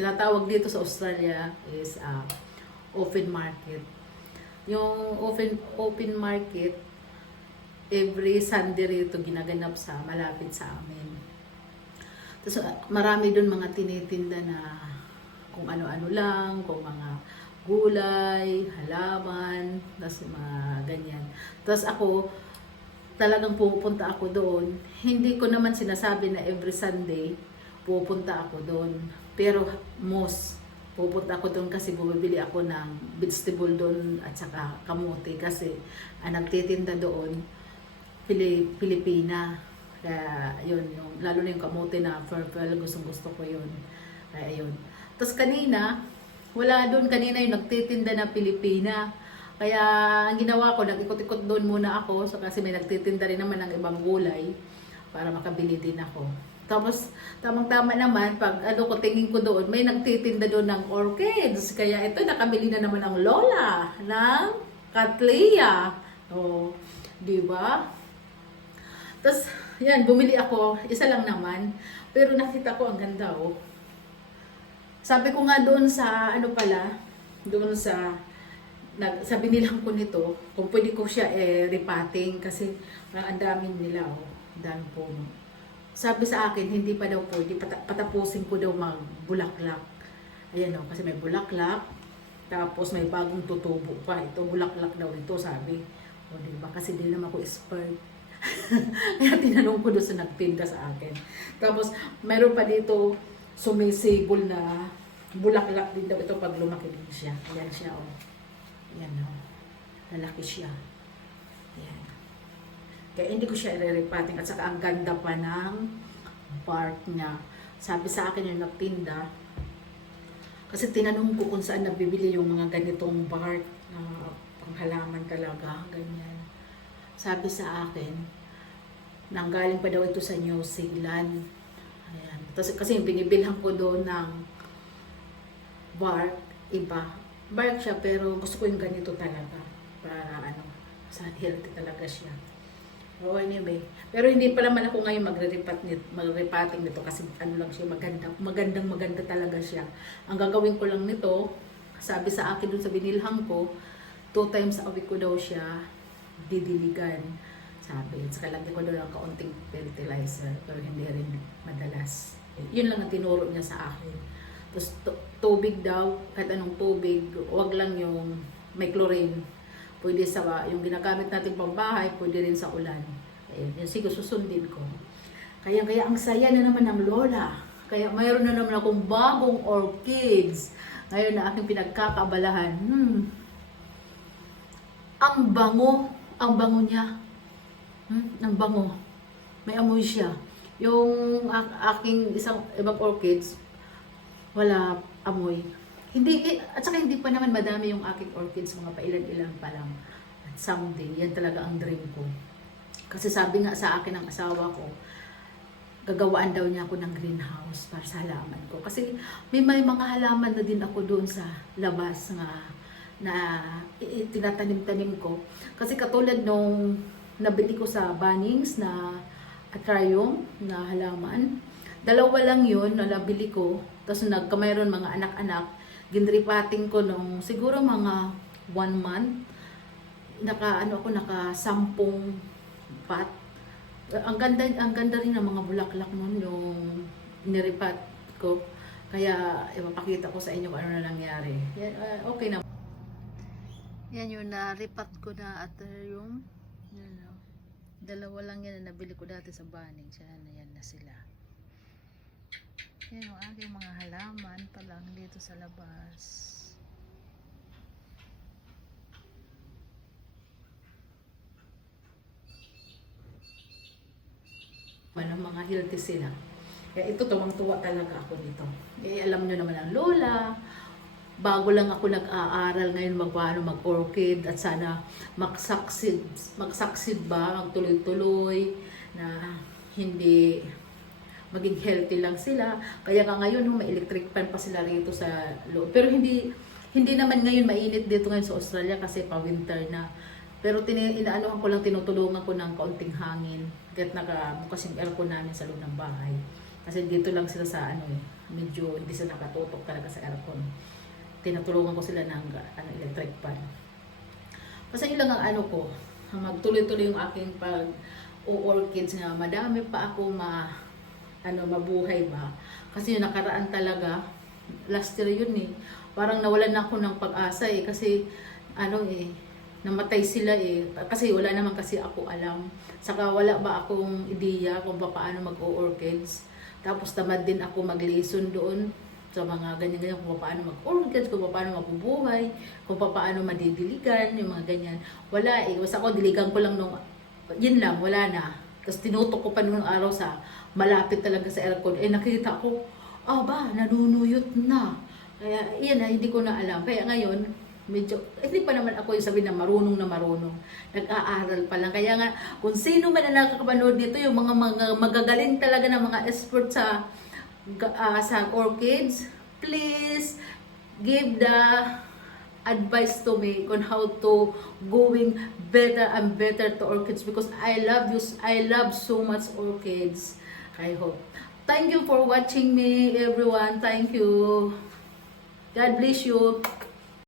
tinatawag dito sa Australia is open market. Yung open market, every Sunday rito ginaganap sa malapit sa amin. Tapos marami doon mga tinitinda na kung ano-ano lang, kung mga gulay, halaman, tapos mga ganyan. Tapos ako, talagang pupunta ako doon. Hindi ko naman sinasabi na every Sunday pupunta ako doon. Pero most pupunta ako doon kasi bumibili ako ng vegetable doon at saka kamote kasi ang nagtitinda doon Pilipina. Kaya yun, lalo na yung kamote na purple, gustong gusto ko yun. Kaya yun. Tapos kanina, wala doon kanina yung nagtitinda na Pilipina. Kaya ang ginawa ko, nag-ikot-ikot doon muna ako so, kasi may nagtitinda rin naman ng ibang gulay para makabili din ako. Tapos tamang-tama naman, pag ko tingin ko doon, may nagtitinda doon ng orchids. Kaya ito, nakabili na naman ang lola ng Cattleya. O, di ba? Tapos, yan, bumili ako. Isa lang naman. Pero nakita ko ang ganda, oh. Sabi ko nga doon sa, doon sa nilang ko nito, kung pwede ko siya repotting kasi ang dami nila, oh. Dami po. Sabi sa akin, hindi pa daw pwede, patapusin ko daw magbulaklak. Ayan, oh, kasi may bulaklak, tapos may bagong tutubo pa. Ito, bulaklak daw ito, sabi. O, diba? Kasi di naman ako expert. Kaya tinanong ko doon sa nagtinda sa akin. Tapos, mayroon pa dito sumisibol na bulaklak din daw ito pag lumaki din siya. Ayan siya, oh. Ayan, oh. Lalaki siya. Ayan. Kaya hindi ko siya i-repotting at saka ang ganda pa ng bark niya. Sabi sa akin yung nagtinda, kasi tinanong ko kung saan nabibili yung mga ganitong bark na panghalaman talaga, ganyan. Sabi sa akin, nanggaling pa daw ito sa New Zealand. Ayan. Kasi yung binibilhan ko doon ng bark, iba. Bark siya pero gusto ko yung ganito talaga. Para sa healthy talaga siya. O anyway. Pero hindi pa naman ako ngayon magre-repotting nito kasi lang siya, maganda talaga siya. Ang gagawin ko lang nito, sabi sa akin doon sa binilhan ko, 2 times a week ko daw siya didiligan. Sabi, saka lagyan ko doon ng kaunting fertilizer pero hindi rin madalas. Yun lang ang tinuro niya sa akin. Tapos tubig daw, kahit anong tubig, wag lang yung may chlorine. Pwede sa yung ginagamit natin pang bahay, pwede rin sa ulan. Ayun, sige, susundin ko. Kaya ang saya na naman ng lola. Kaya mayroon na naman akong bagong orchids. Ngayon na aking pinagkakabalahan. Ang bango niya. Ang bango. May amoy siya. Yung aking ibang orchids, wala amoy. At saka hindi pa naman madami yung aking orchids, mga pailan-ilan pa lang. At someday, yan talaga ang dream ko. Kasi sabi nga sa akin ng asawa ko, gagawaan daw niya ako ng greenhouse para sa halaman ko. Kasi may mga halaman na din ako doon sa labas na tinatanim-tanim ko. Kasi katulad nung nabili ko sa Bunnings na aquarium na halaman, 2 lang yun na nabili ko. Tapos mayroon mga anak-anak, ginrepotting ko nung siguro mga 1 month. Naka 10 pot. Ang ganda rin ng mga bulaklak nun yung nirepot ko. Kaya ipapakita ko sa inyo kung ano na nangyari. Yan, okay na. Yan yung na-repot ko na aquarium. Yan, 2 lang yan na nabili ko dati sa Bunnings. Yan na sila. Yan yung aking mga halaman pa lang dito sa labas. Mga healthy sila. Kaya ito, tuwang-tuwa talaga ako dito. Alam nyo naman ang lola, bago lang ako nag-aaral ngayon mag-orchid at sana mag-succeed ba, magtuloy-tuloy na hindi maging healthy lang sila. Kaya nga ngayon may electric fan pa sila rito sa loob. Pero hindi naman ngayon mainit dito ngayon sa Australia kasi pa-winter na. Pero inaanohan ko lang, tinutulungan ko ng kaunting hangin. Kahit nakabukas yung aircon namin sa loob ng bahay. Kasi dito lang sila sa medyo hindi sila nakatutok talaga sa aircon. Tinutulungan ko sila ng electric fan. Kasi yun lang ang ano ko, magtuloy-tuloy yung aking pag-orchids nga. Madami pa ako mabuhay ba. Kasi yung nakaraan talaga, last year yun eh. Parang nawalan na ako ng pag-asa eh. Kasi namatay sila eh. Kasi wala naman kasi ako alam. Saka wala ba akong ideya kung paano mag-orchids. Tapos tamad din ako mag-lesson doon sa mga ganyan-ganyan kung paano mag-orchids, kung paano mabubuhay, kung paano madidiligan, yung mga ganyan. Wala eh. Basta ako, diligan ko lang nung, yun lang, wala na. Tapos tinutok ko pa nung araw sa malapit talaga sa aircon. Eh nakita ko, nanunuyot na. Kaya yan hindi ko na alam. Kaya ngayon, medyo, hindi pa naman ako yung sabi na marunong. Nag-aaral pa lang. Kaya nga, kung sino man ang nakakapanood nito, yung mga magagaling talaga na mga expert sa orchids, please give the advice to me on how to going better and better to orchids because I love so much orchids. I hope. Thank you for watching me, everyone. Thank you. God bless you.